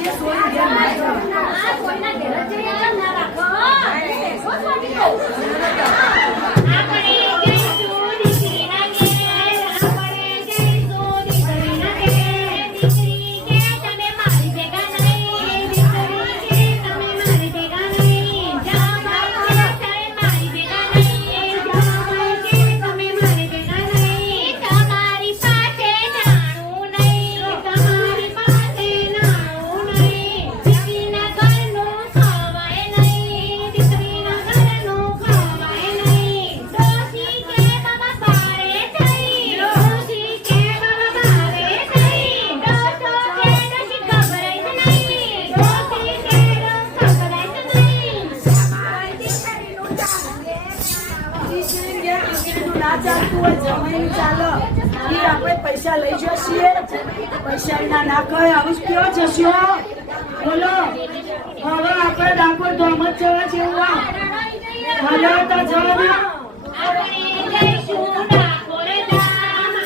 છીએ કોઈ ઘેર ના જવાય. આ કોઈના ઘેર જ જઈએ ના રાખો. શું સ્વામી કહું? આપણે જઈશું દીકરીના ઘેર, આપણે જઈશું દીકરીના ઘેર. દીકરી કે તમે મારી ભેગા નહીં, દીકરી કે તમે મારી ભેગા નહીં. જમાઈ કે તમે મારી ભેગા નહીં, જમાઈ કે તમે મારી ભેગા નહીં. તમારી પાસે નાણું નહીં, તમારી પાસે નાણું નહીં. દીકરીના ઘરનું ખવાય નહીં, દીકરીના ઘરનું ખવાય નહીં. ડોશી કે બાબા બારે થઈ, ડોશી કે બાબા બારે થઈ. ડોશો કે ડોશી ખબરે જ નહીં, ડોશી કે ખબરે જ નહીં. તમારી દીકરીનું ચાલે દીકરી ઘેર દીકરીનું ના ચાલતું હોય, જમાઈનું ચાલે. ઈ આપણે પૈસા લઈ જઈએ, પૈસા ના ના કહે. આવું જ કેવો જશો? બોલો હવે આપણે ડાકોર ધામ જ જવા જેવું. હાલો તો જવા દો. આપણે જઈ